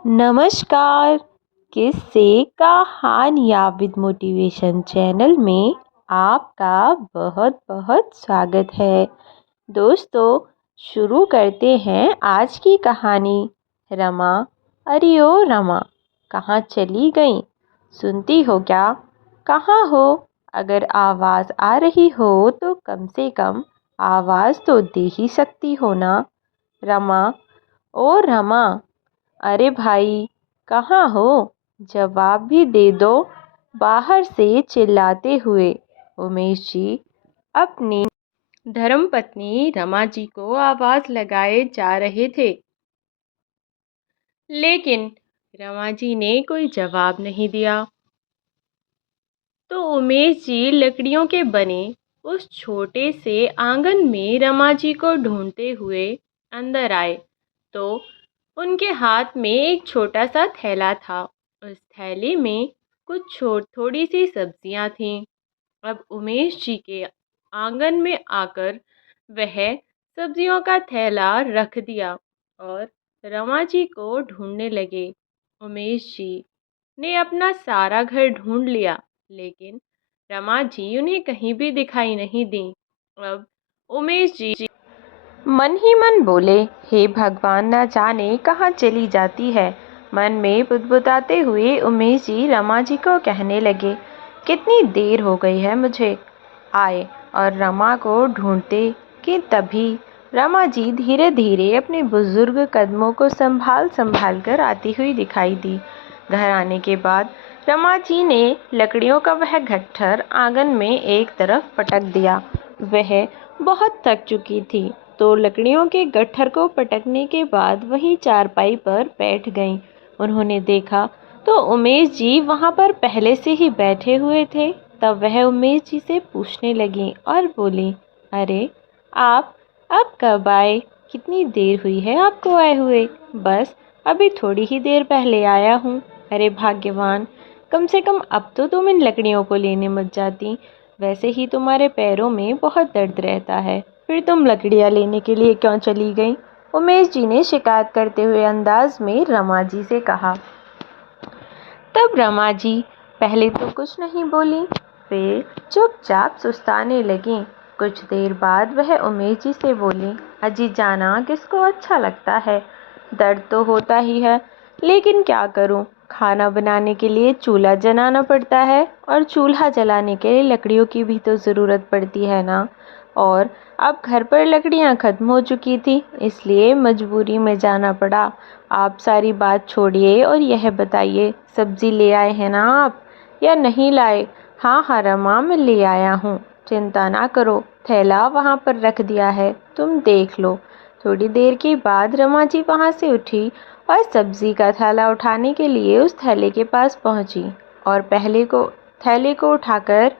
नमस्कार। किस्से कहानियाँ विद मोटिवेशन चैनल में आपका बहुत बहुत स्वागत है। दोस्तों, शुरू करते हैं आज की कहानी। रमा, अरे ओ रमा, कहाँ चली गई? सुनती हो क्या? कहाँ हो? अगर आवाज़ आ रही हो तो कम से कम आवाज़ तो दे ही सकती हो ना। रमा, ओ रमा, अरे भाई, कहाँ हो? जवाब भी दे दो। बाहर से चिल्लाते हुए उमेश जी अपनी धर्मपत्नी रमा जी को आवाज लगाए जा रहे थे, लेकिन रमा जी ने कोई जवाब नहीं दिया। तो उमेश जी लकड़ियों के बने उस छोटे से आंगन में रमा जी को ढूंढते हुए अंदर आए तो उनके हाथ में एक छोटा सा थैला था। उस थैले में कुछ थोड़ी सी सब्जियां थीं। अब उमेश जी के आंगन में आकर वह सब्जियों का थैला रख दिया और रमा जी को ढूंढने लगे। उमेश जी ने अपना सारा घर ढूंढ लिया, लेकिन रमा जी उन्हें कहीं भी दिखाई नहीं दी। अब उमेश जी मन ही मन बोले, हे भगवान, ना जाने कहाँ चली जाती है। मन में बुदबुदाते हुए उमेश जी रमा जी को कहने लगे, कितनी देर हो गई है मुझे आए और रमा को ढूंढते कि तभी रमा जी धीरे धीरे अपने बुजुर्ग कदमों को संभाल संभाल कर आती हुई दिखाई दी। घर आने के बाद रमा जी ने लकड़ियों का वह गट्ठर आंगन में एक तरफ पटक दिया। वह बहुत थक चुकी थी, तो लकड़ियों के गट्ठर को पटकने के बाद वहीं चारपाई पर बैठ गईं। उन्होंने देखा तो उमेश जी वहां पर पहले से ही बैठे हुए थे। तब वह उमेश जी से पूछने लगी और बोली, अरे आप अब कब आए? कितनी देर हुई है आपको आए हुए? बस अभी थोड़ी ही देर पहले आया हूँ। अरे भाग्यवान, कम से कम अब तो तुम इन लकड़ियों को लेने मत जाती। वैसे ही तुम्हारे पैरों में बहुत दर्द रहता है, फिर तुम लकड़ियाँ लेने के लिए क्यों चली गई? उमेश जी ने शिकायत करते हुए अंदाज में रमा जी से कहा। तब रमा जी पहले तो कुछ नहीं बोली, फिर चुपचाप सुस्ताने लगी। कुछ देर बाद वह उमेश जी से बोली, अजी जाना किसको अच्छा लगता है? दर्द तो होता ही है, लेकिन क्या करूं? खाना बनाने के लिए चूल्हा जलाना पड़ता है और चूल्हा जलाने के लिए लकड़ियों की भी तो ज़रूरत पड़ती है ना। और अब घर पर लकड़ियां खत्म हो चुकी थी, इसलिए मजबूरी में जाना पड़ा। आप सारी बात छोड़िए और यह बताइए, सब्जी ले आए हैं ना आप या नहीं लाए? हाँ हाँ रमा, मैं ले आया हूँ। चिंता ना करो, थैला वहाँ पर रख दिया है, तुम देख लो। थोड़ी देर के बाद रमा जी वहाँ से उठी और सब्जी का थैला उठाने के लिए उस थैले के पास पहुँची और पहले को थैले को उठाकर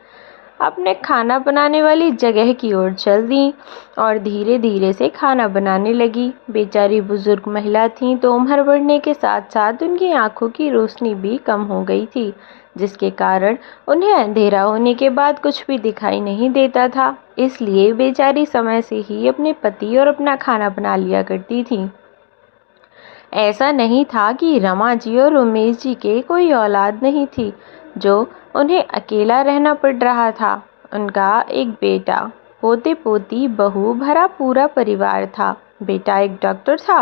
अपने खाना बनाने वाली जगह की ओर चल दी और धीरे धीरे से खाना बनाने लगी। बेचारी बुजुर्ग महिला थी, तो उम्र बढ़ने के साथ साथ उनकी आंखों की रोशनी भी कम हो गई थी, जिसके कारण उन्हें अंधेरा होने के बाद कुछ भी दिखाई नहीं देता था। इसलिए बेचारी समय से ही अपने पति और अपना खाना बना लिया करती थी। ऐसा नहीं था कि रमा जी और उमेश जी के कोई औलाद नहीं थी, जो उन्हें अकेला रहना पड़ रहा था। उनका एक बेटा, पोते पोती, बहू भरा पूरा परिवार था। बेटा एक डॉक्टर था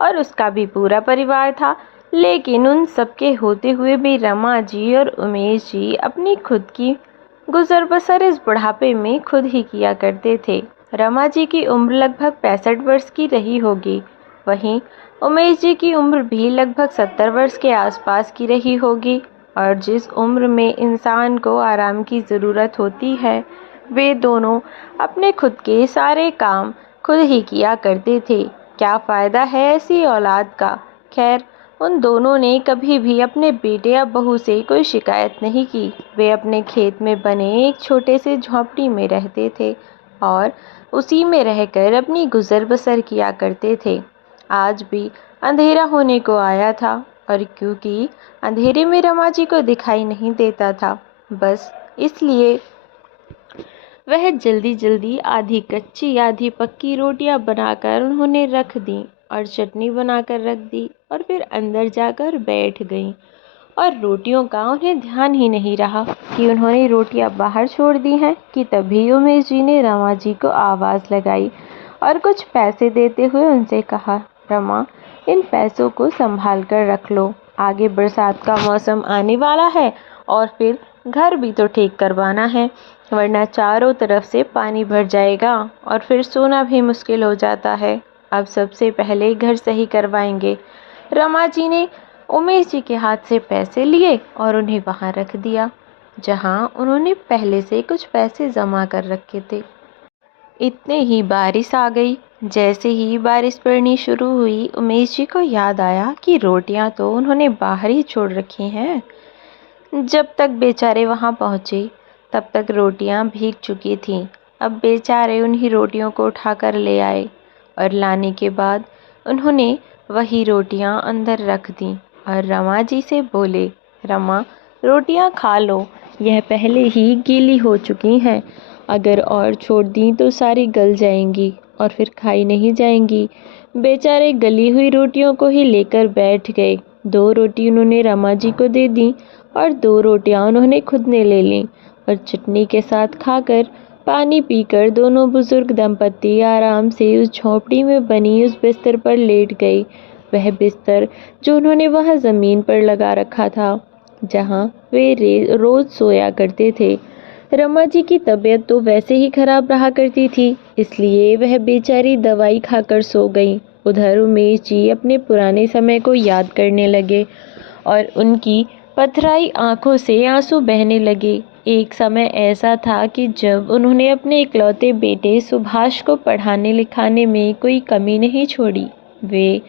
और उसका भी पूरा परिवार था। लेकिन उन सबके होते हुए भी रमा जी और उमेश जी अपनी खुद की गुजर बसर इस बुढ़ापे में खुद ही किया करते थे। रमा जी की उम्र लगभग 65 वर्ष की रही होगी, वहीं उमेश जी की उम्र भी लगभग 70 वर्ष के आसपास की रही होगी। और जिस उम्र में इंसान को आराम की ज़रूरत होती है, वे दोनों अपने खुद के सारे काम खुद ही किया करते थे। क्या फ़ायदा है ऐसी औलाद का? खैर, उन दोनों ने कभी भी अपने बेटे या बहू से कोई शिकायत नहीं की। वे अपने खेत में बने एक छोटे से झोंपड़ी में रहते थे और उसी में रहकर अपनी गुजर बसर किया करते थे। आज भी अंधेरा होने को आया था और क्योंकि अंधेरे में रमा जी को दिखाई नहीं देता था, बस इसलिए वह जल्दी जल्दी आधी कच्ची आधी पक्की रोटियां बनाकर उन्होंने रख दी और चटनी बनाकर रख दी और फिर अंदर जाकर बैठ गईं। और रोटियों का उन्हें ध्यान ही नहीं रहा कि उन्होंने रोटियां बाहर छोड़ दी हैं कि तभी उमेश जी ने रमा जी को आवाज़ लगाई और कुछ पैसे देते हुए उनसे कहा, रमा, इन पैसों को संभाल कर रख लो। आगे बरसात का मौसम आने वाला है और फिर घर भी तो ठीक करवाना है, वरना चारों तरफ से पानी भर जाएगा और फिर सोना भी मुश्किल हो जाता है। अब सबसे पहले घर सही करवाएंगे। रमा जी ने उमेश जी के हाथ से पैसे लिए और उन्हें वहां रख दिया, जहां उन्होंने पहले से कुछ पैसे जमा कर रखे थे। इतने ही बारिश आ गई। जैसे ही बारिश पड़नी शुरू हुई, उमेश जी को याद आया कि रोटियां तो उन्होंने बाहर ही छोड़ रखी हैं। जब तक बेचारे वहां पहुंचे, तब तक रोटियां भीग चुकी थीं। अब बेचारे उन्हीं रोटियों को उठाकर ले आए और लाने के बाद उन्होंने वही रोटियां अंदर रख दी और रमा जी से बोले, रमा, रोटियां खा लो, यह पहले ही गीली हो चुकी हैं। अगर और छोड़ दी तो सारी गल जाएंगी और फिर खाई नहीं जाएंगी। बेचारे गली हुई रोटियों को ही लेकर बैठ गए। 2 रोटी उन्होंने रमा जी को दे दी और 2 रोटियां उन्होंने खुद ने ले लीं और चटनी के साथ खाकर, पानी पीकर दोनों बुजुर्ग दंपत्ति आराम से उस झोंपड़ी में बनी उस बिस्तर पर लेट गए। वह बिस्तर जो उन्होंने वहां जमीन पर लगा रखा था, जहां वे रोज सोया करते थे। रमा जी की तबीयत तो वैसे ही खराब रहा करती थी, इसलिए वह बेचारी दवाई खाकर सो गई। उधर उमेश जी अपने पुराने समय को याद करने लगे और उनकी पथराई आंखों से आंसू बहने लगे। एक समय ऐसा था कि जब उन्होंने अपने इकलौते बेटे सुभाष को पढ़ाने लिखाने में कोई कमी नहीं छोड़ी। वे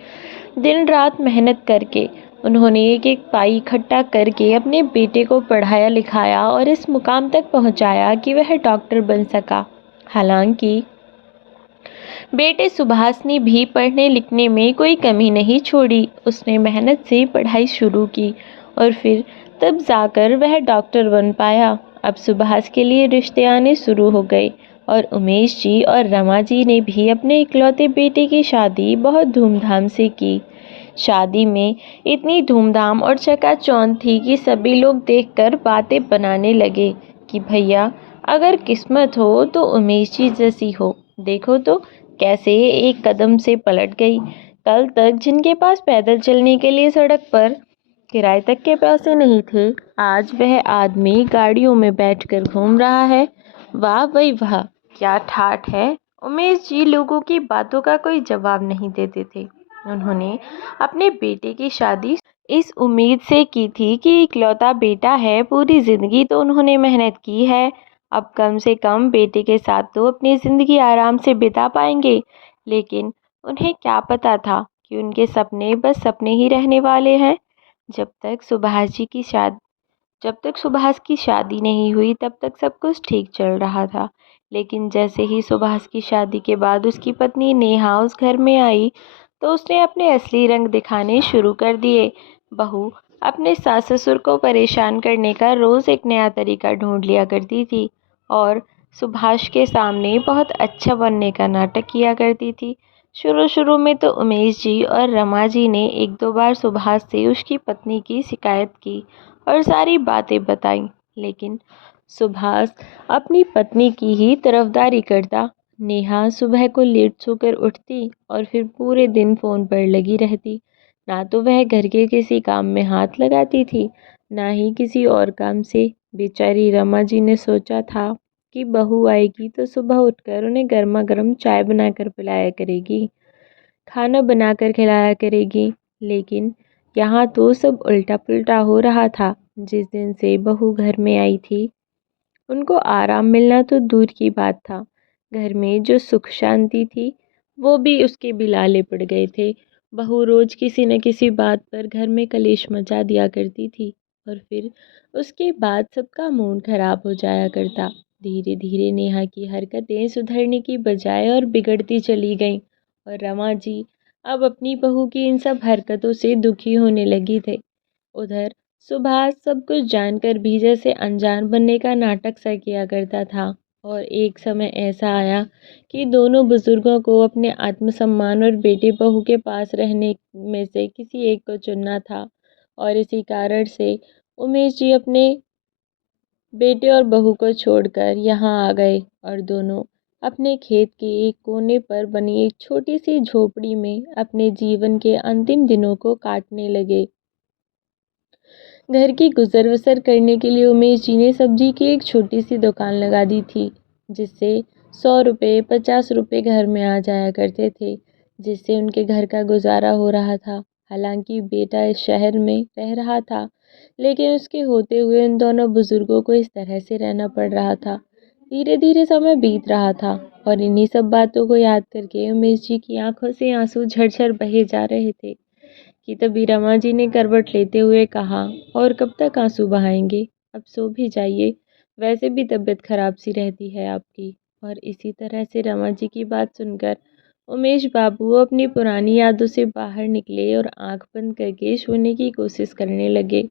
दिन रात मेहनत करके उन्होंने एक एक पाई इकट्ठा करके अपने बेटे को पढ़ाया लिखाया और इस मुकाम तक पहुंचाया कि वह डॉक्टर बन सका। हालांकि बेटे सुभाष ने भी पढ़ने लिखने में कोई कमी नहीं छोड़ी। उसने मेहनत से पढ़ाई शुरू की और फिर तब जाकर वह डॉक्टर बन पाया। अब सुभाष के लिए रिश्ते आने शुरू हो गए और उमेश जी और रमा जी ने भी अपने इकलौते बेटे की शादी बहुत धूमधाम से की। शादी में इतनी धूमधाम और चकाचौंध थी कि सभी लोग देखकर बातें बनाने लगे कि भैया, अगर किस्मत हो तो उमेश जी जैसी हो। देखो तो कैसे एक कदम से पलट गई। कल तक जिनके पास पैदल चलने के लिए सड़क पर किराए तक के पैसे नहीं थे, आज वह आदमी गाड़ियों में बैठकर घूम रहा है। वाह भाई वाह, क्या ठाठ है। उमेश जी लोगों की बातों का कोई जवाब नहीं देते थे। उन्होंने अपने बेटे की शादी इस उम्मीद से की थी कि इकलौता बेटा है, पूरी जिंदगी तो उन्होंने मेहनत की है, अब कम से कम बेटे के साथ तो अपनी ज़िंदगी आराम से बिता पाएंगे। लेकिन उन्हें क्या पता था कि उनके सपने बस सपने ही रहने वाले हैं। जब तक सुभाष की शादी नहीं हुई तब तक सब कुछ ठीक चल रहा था। लेकिन जैसे ही सुभाष की शादी के बाद उसकी पत्नी नेहा उस घर में आई, तो उसने अपने असली रंग दिखाने शुरू कर दिए। बहू अपने सास ससुर को परेशान करने का रोज़ एक नया तरीका ढूंढ लिया करती थी और सुभाष के सामने बहुत अच्छा बनने का नाटक किया करती थी। शुरू शुरू में तो उमेश जी और रमा जी ने 1-2 बार सुभाष से उसकी पत्नी की शिकायत की और सारी बातें बताई, लेकिन सुभाष अपनी पत्नी की ही तरफदारी करता। नेहा सुबह को लेट सोकर उठती और फिर पूरे दिन फ़ोन पर लगी रहती। ना तो वह घर के किसी काम में हाथ लगाती थी, ना ही किसी और काम से। बेचारी रमा जी ने सोचा था कि बहू आएगी तो सुबह उठकर उन्हें गर्मा गर्म चाय बनाकर पिलाया करेगी, खाना बनाकर खिलाया करेगी। लेकिन यहाँ तो सब उल्टा पुल्टा हो रहा था। जिस दिन से बहू घर में आई थी, उनको आराम मिलना तो दूर की बात था, घर में जो सुख शांति थी वो भी उसके बिलाले पड़ गए थे। बहू रोज किसी न किसी बात पर घर में कलेश मचा दिया करती थी और फिर उसके बाद सबका मूड खराब हो जाया करता। धीरे धीरे नेहा की हरकतें सुधरने की बजाय और बिगड़ती चली गईं और रमा जी अब अपनी बहू की इन सब हरकतों से दुखी होने लगी थे। उधर सुभाष सब कुछ जानकर भी जैसे अनजान बनने का नाटक सा किया करता था। और एक समय ऐसा आया कि दोनों बुजुर्गों को अपने आत्मसम्मान और बेटे बहू के पास रहने में से किसी एक को चुनना था। और इसी कारण से उमेश जी अपने बेटे और बहू को छोड़कर यहाँ आ गए और दोनों अपने खेत के एक कोने पर बनी एक छोटी सी झोपड़ी में अपने जीवन के अंतिम दिनों को काटने लगे। घर की गुजर बसर करने के लिए उमेश जी ने सब्जी की एक छोटी सी दुकान लगा दी थी, जिससे 100 रुपये 50 रुपये घर में आ जाया करते थे, जिससे उनके घर का गुजारा हो रहा था। हालांकि बेटा इस शहर में रह रहा था, लेकिन उसके होते हुए उन दोनों बुजुर्गों को इस तरह से रहना पड़ रहा था। धीरे धीरे समय बीत रहा था और इन्हीं सब बातों को याद करके उमेश जी की आंखों से आंसू झरझर बहे जा रहे थे कि तभी रमा जी ने करवट लेते हुए कहा, और कब तक आंसू बहाएंगे? अब सो भी जाइए, वैसे भी तबीयत खराब सी रहती है आपकी। और इसी तरह से रमा जी की बात सुनकर उमेश बाबू अपनी पुरानी यादों से बाहर निकले और आंख बंद करके सोने की कोशिश करने लगे।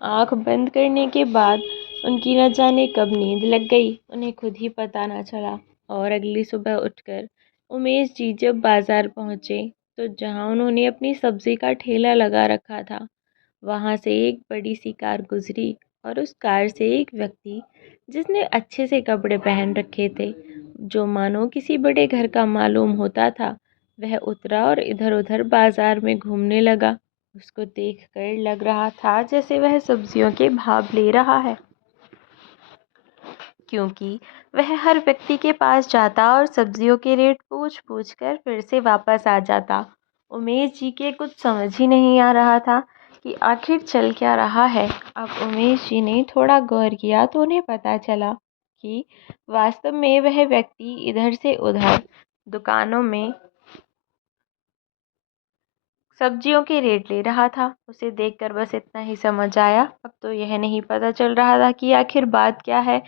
आंख बंद करने के बाद उनकी न जाने कब नींद लग गई, उन्हें खुद ही पता न चला। और अगली सुबह उठकर उमेश जी जब बाजार पहुंचे, तो जहां उन्होंने अपनी सब्जी का ठेला लगा रखा था, वहां से एक बड़ी सी कार गुजरी और उस कार से एक व्यक्ति, जिसने अच्छे से कपड़े पहन रखे थे, जो मानो किसी बड़े घर का मालूम होता था, वह उतरा और इधर उधर बाजार में घूमने लगा। उसको देखकर लग रहा था जैसे वह सब्जियों के भाव ले रहा है, क्योंकि वह हर व्यक्ति के पास जाता और सब्जियों के रेट पूछ पूछ कर फिर से वापस आ जाता। उमेश जी के कुछ समझ ही नहीं आ रहा था कि आखिर चल क्या रहा है। अब उमेश जी ने थोड़ा गौर किया तो उन्हें पता चला कि वास्तव में वह व्यक्ति इधर से उधर दुकानों में सब्जियों के रेट ले रहा था। उसे देखकर बस इतना ही समझ आया, अब तो यह नहीं पता चल रहा था कि आखिर बात क्या है।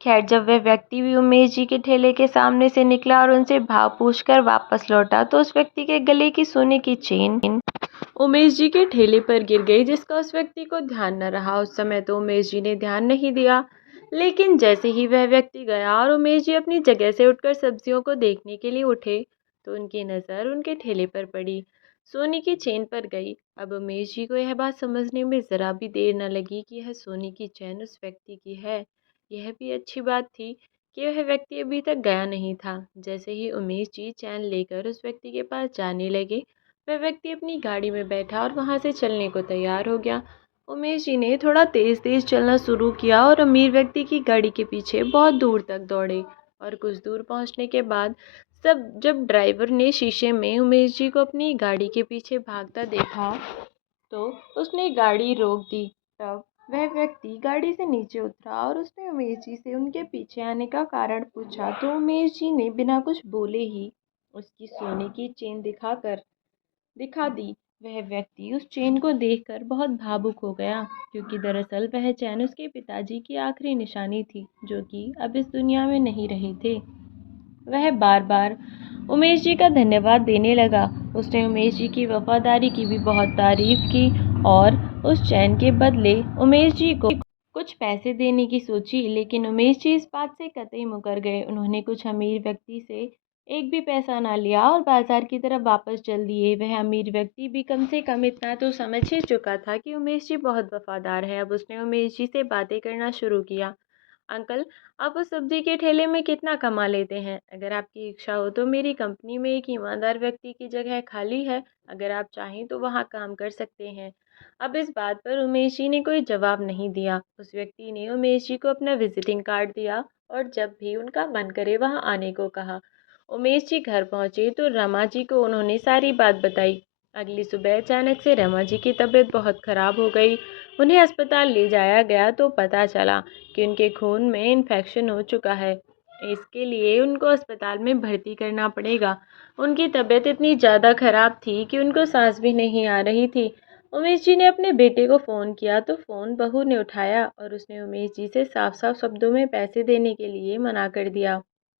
खैर, जब वह व्यक्ति भी उमेश जी के ठेले के सामने से निकला और उनसे भाव पूछकर वापस लौटा, तो उस व्यक्ति के गले की सोने की चेन उमेश जी के ठेले पर गिर गई, जिसका उस व्यक्ति को ध्यान न रहा। उस समय तो उमेश जी ने ध्यान नहीं दिया, लेकिन जैसे ही वह व्यक्ति गया और उमेश जी अपनी जगह से उठकर सब्जियों को देखने के लिए उठे, तो उनकी नज़र उनके ठेले पर पड़ी, सोने की चेन पर गई। अब उमेश जी को यह बात समझने में ज़रा भी देर न लगी कि यह सोने की चैन उस व्यक्ति की है। यह भी अच्छी बात थी कि वह व्यक्ति अभी तक गया नहीं था। जैसे ही उमेश जी चैन लेकर उस व्यक्ति के पास जाने लगे, वह व्यक्ति अपनी गाड़ी में बैठा और वहां से चलने को तैयार हो गया। उमेश जी ने थोड़ा तेज तेज चलना शुरू किया और अमीर व्यक्ति की गाड़ी के पीछे बहुत दूर तक दौड़े। और कुछ दूर पहुंचने के बाद सब जब ड्राइवर ने शीशे में उमेश जी को अपनी गाड़ी के पीछे भागता देखा, तो उसने गाड़ी रोक दी। तब वह व्यक्ति गाड़ी से नीचे उतरा और उसने उमेश जी से उनके पीछे आने का कारण पूछा, तो उमेश जी ने बिना कुछ बोले ही उसकी सोने की चेन दिखा दी। वह व्यक्ति उस चेन को देखकर बहुत भावुक हो गया, क्योंकि दरअसल वह चैन उसके पिताजी की आखिरी निशानी थी, जो कि अब इस दुनिया में नहीं रहे थे। वह बार बार उमेश जी का धन्यवाद देने लगा। उसने उमेश जी की वफादारी की भी बहुत तारीफ की और उस चैन के बदले उमेश जी को कुछ पैसे देने की सोची, लेकिन उमेश जी इस बात से कतई मुकर गए। उन्होंने कुछ अमीर व्यक्ति से एक भी पैसा ना लिया और बाजार की तरफ वापस चल दिए। वह अमीर व्यक्ति भी कम से कम इतना तो समझ ही चुका था कि उमेश जी बहुत वफादार है। अब उसने उमेश जी से बातें करना शुरू किया। अंकल, आप उस सब्जी के ठेले में कितना कमा लेते हैं? अगर आपकी इच्छा हो तो मेरी कंपनी में एक ईमानदार व्यक्ति की जगह खाली है, अगर आप चाहें तो वहाँ काम कर सकते हैं। अब इस बात पर उमेश जी ने कोई जवाब नहीं दिया। उस व्यक्ति ने उमेश जी को अपना विजिटिंग कार्ड दिया और जब भी उनका मन करे वहाँ आने को कहा। उमेश जी घर पहुंचे तो रमा जी को उन्होंने सारी बात बताई। अगली सुबह अचानक से रमा जी की तबीयत बहुत खराब हो गई। उन्हें अस्पताल ले जाया गया तो पता चला कि उनके खून में इन्फेक्शन हो चुका है। इसके लिए उनको अस्पताल में भर्ती करना पड़ेगा। उनकी तबीयत इतनी ज़्यादा खराब थी कि उनको सांस भी नहीं आ रही थी। उमेश जी ने अपने बेटे को फ़ोन किया तो फ़ोन बहू ने उठाया और उसने उमेश जी से साफ साफ शब्दों में पैसे देने के लिए मना कर दिया।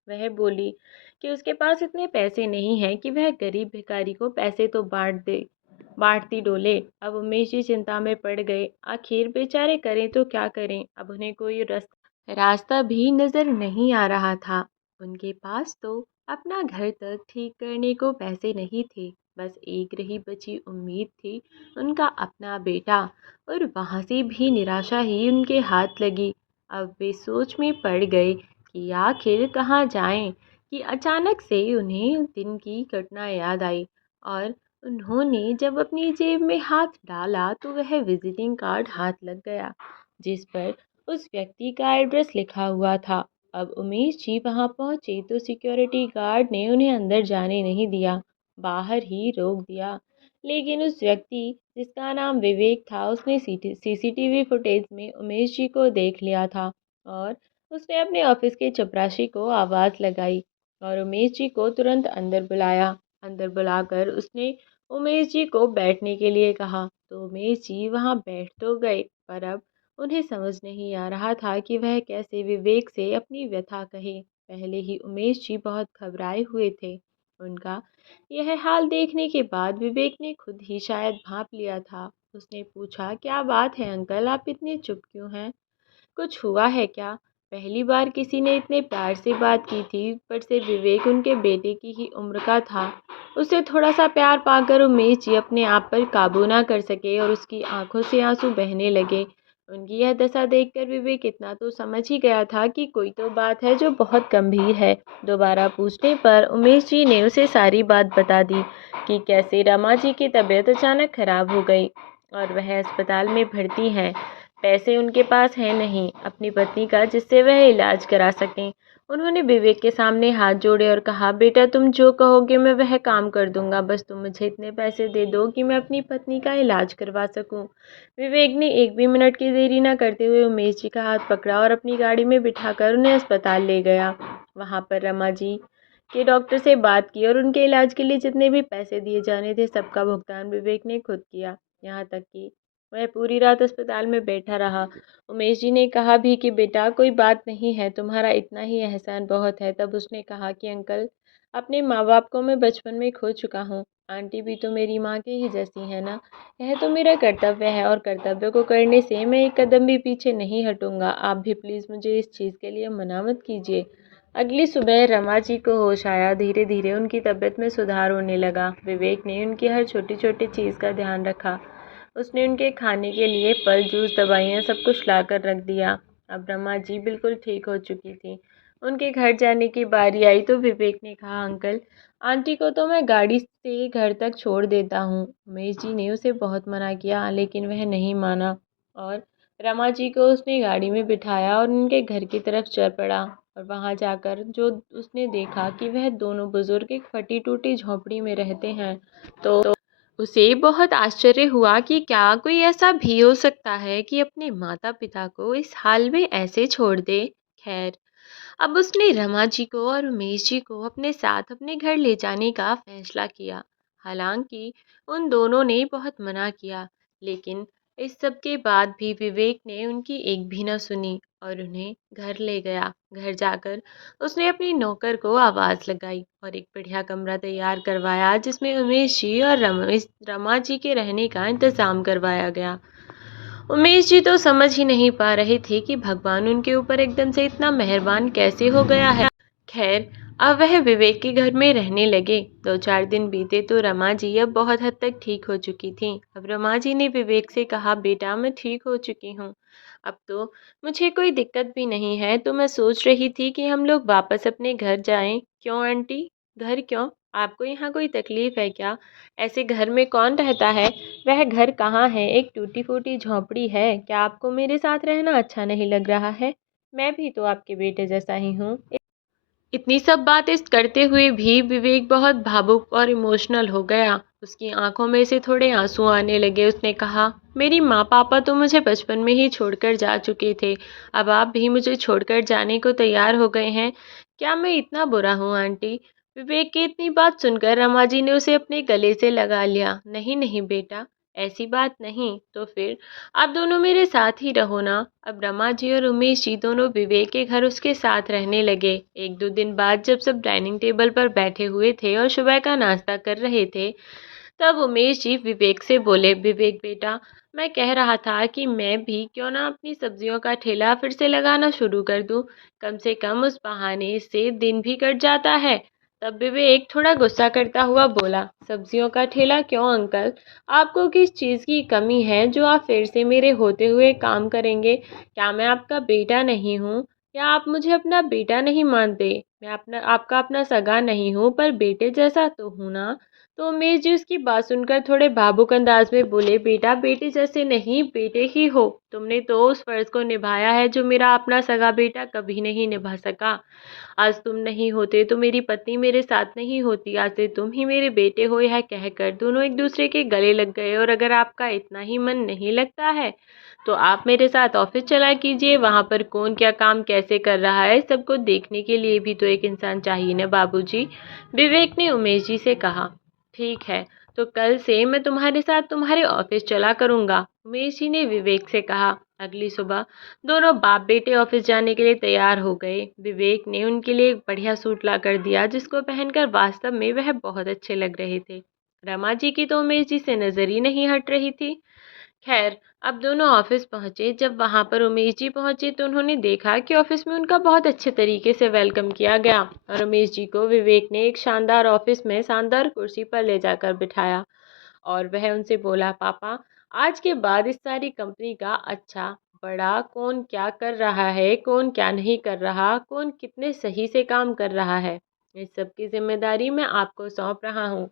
वह बोली कि उसके पास इतने पैसे नहीं हैं कि वह गरीब भिखारी को पैसे तो बांटती डोले। अब उमेश जी चिंता में पड़ गए। आखिर बेचारे करें तो क्या करें, अब उन्हें कोई रास्ता भी नज़र नहीं आ रहा था। उनके पास तो अपना घर तक ठीक करने को पैसे नहीं थे, बस एक रही बची उम्मीद थी, उनका अपना बेटा। और वहाँ से भी निराशा ही उनके हाथ लगी। अब वे सोच में पड़ गए कि आखिर कहाँ जाएं, कि अचानक से उन्हें उस दिन की घटना याद आई। और उन्होंने जब अपनी जेब में हाथ डाला तो वह विजिटिंग कार्ड हाथ लग गया, जिस पर उस व्यक्ति का एड्रेस लिखा हुआ था। अब उमेश जी वहां पहुंचे तो सिक्योरिटी गार्ड ने उन्हें अंदर जाने नहीं दिया, बाहर ही रोक दिया। लेकिन उस व्यक्ति जिसका नाम विवेक था, उसने सीसीटीवी फुटेज में उमेश जी को देख लिया था। और उसने अपने ऑफिस के चपरासी को आवाज़ लगाई और उमेश जी को तुरंत अंदर बुलाया। अंदर बुलाकर उसने उमेश जी को बैठने के लिए कहा तो उमेश जी वहां बैठ तो गए, पर अब उन्हें समझ नहीं आ रहा था कि वह कैसे विवेक से अपनी व्यथा कहे। पहले ही उमेश जी बहुत घबराए हुए थे। उनका यह हाल देखने के बाद विवेक ने खुद ही शायद भांप लिया था। उसने पूछा, क्या बात है अंकल, आप इतने चुप क्यों हैं? कुछ हुआ है क्या? पहली बार किसी ने इतने प्यार से बात की थी, पर से विवेक उनके बेटे की ही उम्र का था। उसे थोड़ा सा प्यार पाकर उमेश जी अपने आप पर काबू ना कर सके और उसकी आंखों से आंसू बहने लगे। उनकी यह दशा देखकर विवेक इतना तो समझ ही गया था कि कोई तो बात है जो बहुत गंभीर है। दोबारा पूछने पर उमेश जी ने उसे सारी बात बता दी कि कैसे रमा जी की तबीयत अचानक खराब हो गई और वह अस्पताल में भर्ती हैं। पैसे उनके पास हैं नहीं अपनी पत्नी का जिससे वह इलाज करा सकें। उन्होंने विवेक के सामने हाथ जोड़े और कहा, बेटा तुम जो कहोगे मैं वह काम कर दूंगा, बस तुम मुझे इतने पैसे दे दो कि मैं अपनी पत्नी का इलाज करवा सकूं। विवेक ने एक भी मिनट की देरी न करते हुए उमेश जी का हाथ पकड़ा और अपनी गाड़ी में बिठाकर उन्हें अस्पताल ले गया। वहां पर रमा जी के डॉक्टर से बात की और उनके इलाज के लिए जितने भी पैसे दिए जाने थे सबका भुगतान विवेक ने खुद किया। यहाँ तक कि वह पूरी रात अस्पताल में बैठा रहा। उमेश जी ने कहा भी कि बेटा कोई बात नहीं है, तुम्हारा इतना ही एहसान बहुत है। तब उसने कहा कि अंकल, अपने माँ बाप को मैं बचपन में खो चुका हूँ। आंटी भी तो मेरी माँ के ही जैसी है ना। यह तो मेरा कर्तव्य है और कर्तव्य को करने से मैं एक कदम भी पीछे नहीं हटूंगा। आप भी प्लीज़ मुझे इस चीज़ के लिए मना मत कीजिए। अगली सुबह रमा जी को होश आया। धीरे धीरे उनकी तबीयत में सुधार होने लगा। विवेक ने उनकी हर छोटी छोटी चीज़ का ध्यान रखा। उसने उनके खाने के लिए फल, जूस, दवाइयाँ सब कुछ लाकर रख दिया। अब रमा जी बिल्कुल ठीक हो चुकी थी। उनके घर जाने की बारी आई तो विवेक ने कहा, अंकल, आंटी को तो मैं गाड़ी से घर तक छोड़ देता हूँ। उमेश जी ने उसे बहुत मना किया लेकिन वह नहीं माना और रमा जी को उसने गाड़ी में बिठाया और उनके घर की तरफ चल पड़ा। और वहां जाकर जो उसने देखा कि वह दोनों बुजुर्ग एक फटी टूटी झोंपड़ी में रहते हैं तो उसे बहुत आश्चर्य हुआ कि क्या कोई ऐसा भी हो सकता है कि अपने माता पिता को इस हाल में ऐसे छोड़ दे। खैर, अब उसने रमा जी को और उमेश जी को अपने साथ अपने घर ले जाने का फैसला किया। हालांकि उन दोनों ने बहुत मना किया, लेकिन इस सब के बाद भी विवेक ने उनकी एक भी न सुनी और उन्हें घर ले गया। घर जाकर उसने अपनी नौकर को आवाज़ लगाई और एक बढ़िया कमरा तैयार करवाया जिसमें उमेश जी और रमा जी के रहने का इंतज़ाम करवाया गया। उमेश जी तो समझ ही नहीं पा रहे थे कि भगवान उनके ऊपर एकदम से इतना मेहरबान कैसे हो गया है। खैर, अब वह विवेक के घर में रहने लगे। 2-4 दिन बीते तो रमा जी अब बहुत हद तक ठीक हो चुकी थीं। अब रमा जी ने विवेक से कहा, बेटा मैं ठीक हो चुकी हूँ, अब तो मुझे कोई दिक्कत भी नहीं है। तो मैं सोच रही थी कि हम लोग वापस अपने घर जाएं। क्यों आंटी? घर क्यों? आपको यहाँ कोई तकलीफ है क्या? ऐसे घर में कौन रहता है? वह घर कहाँ है? एक टूटी फूटी झोंपड़ी है। क्या आपको मेरे साथ रहना अच्छा नहीं लग रहा है? मैं भी तो आपके बेटे जैसा ही हूँ। इतनी सब बातें करते हुए भी विवेक बहुत भावुक और इमोशनल हो गया। उसकी आंखों में से थोड़े आंसू आने लगे। उसने कहा, मेरी माँ पापा तो मुझे बचपन में ही छोड़कर जा चुके थे, अब आप भी मुझे छोड़कर जाने को तैयार हो गए हैं। क्या मैं इतना बुरा हूँ आंटी? विवेक की इतनी बात सुनकर रमा जी ने उसे अपने गले से लगा लिया। नहीं नहीं बेटा, ऐसी बात नहीं। तो फिर आप दोनों मेरे साथ ही रहो ना। अब रमा जी और उमेश जी दोनों विवेक के घर उसके साथ रहने लगे। 1-2 दिन बाद जब सब डाइनिंग टेबल पर बैठे हुए थे और सुबह का नाश्ता कर रहे थे, तब उमेश जी विवेक से बोले, विवेक बेटा, मैं कह रहा था कि मैं भी क्यों ना अपनी सब्जियों का ठेला फिर से लगाना शुरू कर दूं। कम से कम उस बहाने से दिन भी कट जाता है। तब विवेक थोड़ा गुस्सा करता हुआ बोला, सब्जियों का ठेला क्यों अंकल? आपको किस चीज़ की कमी है जो आप फिर से मेरे होते हुए काम करेंगे? क्या मैं आपका बेटा नहीं हूँ? या आप मुझे अपना बेटा नहीं मानते? मैं आपका अपना सगा नहीं हूँ, पर बेटे जैसा तो हूँ ना। तो उमेश जी उसकी बात सुनकर थोड़े भावुक अंदाज में बोले, बेटा बेटे जैसे नहीं, बेटे ही हो। तुमने तो उस फर्ज को निभाया है जो मेरा अपना सगा बेटा कभी नहीं निभा सका। आज तुम नहीं होते तो मेरी पत्नी मेरे साथ नहीं होती। आज से तुम ही मेरे बेटे हो, यह कहकर दोनों एक दूसरे के गले लग गए। और अगर आपका इतना ही मन नहीं लगता है तो आप मेरे साथ ऑफिस चला कीजिए। वहां पर कौन क्या काम कैसे कर रहा है सबको देखने के लिए भी तो एक इंसान चाहिए ना बाबूजी। विवेक ने उमेश जी से कहा, ठीक है, तो कल से मैं तुम्हारे साथ तुम्हारे ऑफिस चला करूंगा। उमेश जी ने विवेक से कहा। अगली सुबह दोनों बाप बेटे ऑफिस जाने के लिए तैयार हो गए। विवेक ने उनके लिए एक बढ़िया सूट ला कर दिया जिसको पहनकर वास्तव में वह बहुत अच्छे लग रहे थे। रमा जी की तो उमेश जी से नजर ही नहीं हट रही थी। खैर, अब दोनों ऑफिस पहुंचे। जब वहां पर उमेश जी पहुंचे तो उन्होंने देखा कि ऑफिस में उनका बहुत अच्छे तरीके से वेलकम किया गया और उमेश जी को विवेक ने एक शानदार ऑफिस में शानदार कुर्सी पर ले जाकर बिठाया और वह उनसे बोला, पापा, आज के बाद इस सारी कंपनी का अच्छा बड़ा कौन क्या कर रहा है, कौन क्या नहीं कर रहा, कौन कितने सही से काम कर रहा है, इस सब की जिम्मेदारी मैं आपको सौंप रहा हूँ।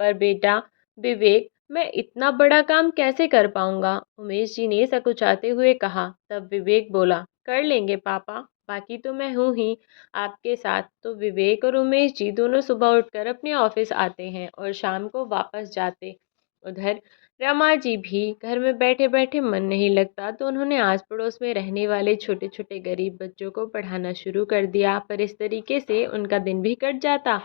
पर बेटा विवेक, मैं इतना बड़ा काम कैसे कर पाऊंगा? उमेश जी ने सकुचाते हुए कहा। तब विवेक बोला, कर लेंगे पापा, बाकी तो मैं हूँ ही आपके साथ। तो विवेक और उमेश जी दोनों सुबह उठकर अपने ऑफिस आते हैं और शाम को वापस जाते। उधर रमा जी भी घर में बैठे बैठे मन नहीं लगता तो उन्होंने आस पड़ोस में रहने वाले छोटे छोटे गरीब बच्चों को पढ़ाना शुरू कर दिया। पर इस तरीके से उनका दिन भी कट जाता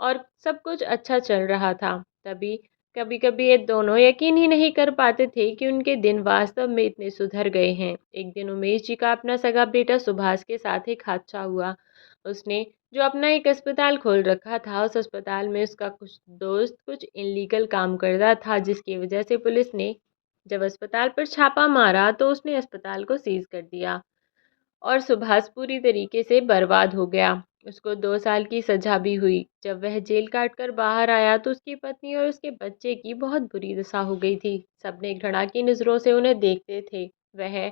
और सब कुछ अच्छा चल रहा था। तभी कभी कभी ये दोनों यकीन ही नहीं कर पाते थे कि उनके दिन वास्तव में इतने सुधर गए हैं। एक दिन उमेश जी का अपना सगा बेटा सुभाष के साथ एक हादसा हुआ। उसने जो अपना एक अस्पताल खोल रखा था, उस अस्पताल में उसका कुछ दोस्त कुछ इलीगल काम करता था, जिसकी वजह से पुलिस ने जब अस्पताल पर छापा मारा तो उसने अस्पताल को सीज कर दिया और सुभाष पूरी तरीके से बर्बाद हो गया। उसको 2 साल की सजा भी हुई। जब वह जेल काट कर बाहर आया तो उसकी पत्नी और उसके बच्चे की बहुत बुरी दशा हो गई थी। सबने घृणा की नज़रों से उन्हें देखते थे। वह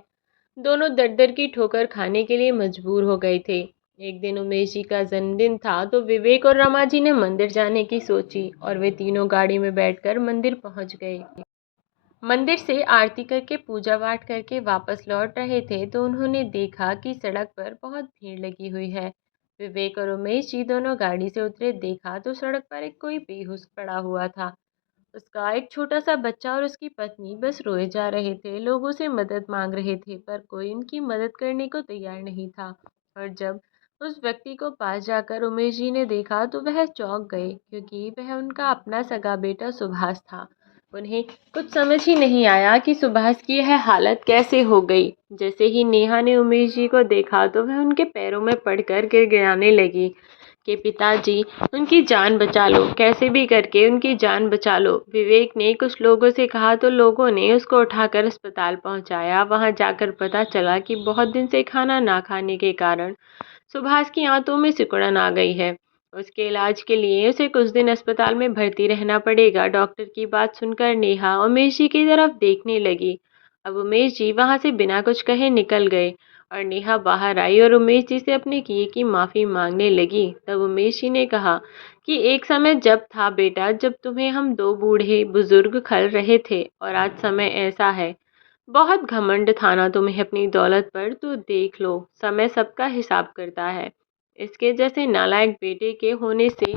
दोनों दर दर की ठोकर खाने के लिए मजबूर हो गए थे। एक दिन उमेश जी का जन्मदिन था तो विवेक और रमा जी ने मंदिर जाने की सोची और वे तीनों गाड़ी में बैठकर मंदिर पहुंच गए। मंदिर से आरती करके पूजा पाठ करके वापस लौट रहे थे तो उन्होंने देखा कि सड़क पर बहुत भीड़ लगी हुई है। विवेक और उमेश जी दोनों गाड़ी से उतरे। देखा तो सड़क पर एक कोई बेहोश पड़ा हुआ था। उसका एक छोटा सा बच्चा और उसकी पत्नी बस रोए जा रहे थे, लोगों से मदद मांग रहे थे, पर कोई उनकी मदद करने को तैयार नहीं था। और जब उस व्यक्ति को पास जाकर उमेश जी ने देखा तो वह चौंक गए, क्योंकि वह उनका अपना सगा बेटा सुभाष था। उन्हें कुछ समझ ही नहीं आया कि सुभाष की यह हालत कैसे हो गई। जैसे ही नेहा ने उमेश जी को देखा तो वह उनके पैरों में पड़कर गिड़गिड़ाने लगी कि पिताजी, उनकी जान बचा लो, कैसे भी करके उनकी जान बचा लो। विवेक ने कुछ लोगों से कहा तो लोगों ने उसको उठाकर अस्पताल पहुंचाया। वहां जाकर पता चला कि बहुत दिन से खाना ना खाने के कारण सुभाष की आंतों में सिकुड़न आ गई है। उसके इलाज के लिए उसे कुछ दिन अस्पताल में भर्ती रहना पड़ेगा। डॉक्टर की बात सुनकर नेहा उमेश जी की तरफ देखने लगी। अब उमेश जी वहां से बिना कुछ कहे निकल गए और नेहा बाहर आई और उमेश जी से अपने किए की माफ़ी मांगने लगी। तब उमेश जी ने कहा कि एक समय जब था बेटा, जब तुम्हें हम दो बूढ़े बुजुर्ग खल रहे थे, और आज समय ऐसा है। बहुत घमंड था ना तुम्हें अपनी दौलत पर, तो देख लो, समय सबका हिसाब करता है। इसके जैसे नालायक बेटे के होने से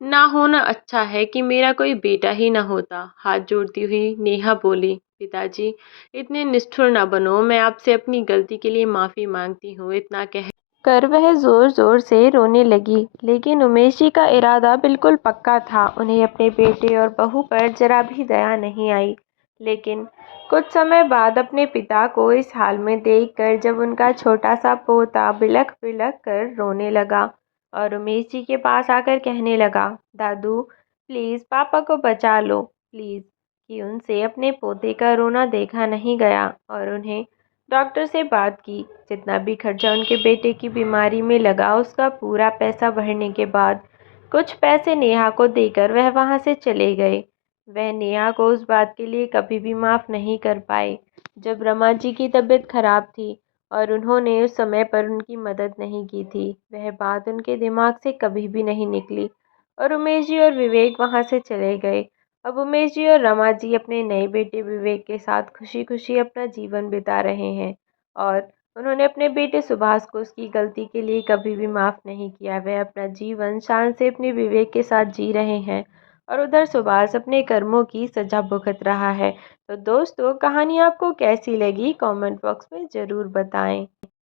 ना होना अच्छा है कि मेरा कोई बेटा ही ना होता। हाथ जोड़ती हुई नेहा बोली, पिताजी, इतने निष्ठुर ना बनो, मैं आपसे अपनी गलती के लिए माफ़ी मांगती हूँ। इतना कह कर वह जोर जोर से रोने लगी। लेकिन उमेश जी का इरादा बिल्कुल पक्का था। उन्हें अपने बेटे और बहू पर जरा भी दया नहीं आई। लेकिन कुछ समय बाद अपने पिता को इस हाल में देखकर जब उनका छोटा सा पोता बिलख बिलख कर रोने लगा और उमेश जी के पास आकर कहने लगा, दादू, प्लीज़ पापा को बचा लो, प्लीज़ कि उनसे अपने पोते का रोना देखा नहीं गया और उन्हें डॉक्टर से बात की। जितना भी खर्चा उनके बेटे की बीमारी में लगा उसका पूरा पैसा भरने के बाद कुछ पैसे नेहा को देकर वह वहाँ से चले गए। वह नेहा को उस बात के लिए कभी भी माफ़ नहीं कर पाए जब रमा जी की तबीयत खराब थी और उन्होंने उस समय पर उनकी मदद नहीं की थी। वह बात उनके दिमाग से कभी भी नहीं निकली और उमेश जी और विवेक वहाँ से चले गए। अब उमेश जी और रमा जी अपने नए बेटे विवेक के साथ खुशी खुशी अपना जीवन बिता रहे हैं और उन्होंने अपने बेटे सुभाष को उसकी गलती के लिए कभी भी माफ़ नहीं किया। वह अपना जीवन शान से अपने विवेक के साथ जी रहे हैं और उधर सुभाष अपने कर्मों की सजा भुगत रहा है। तो दोस्तों, कहानी आपको कैसी लगी कमेंट बॉक्स में ज़रूर बताएं।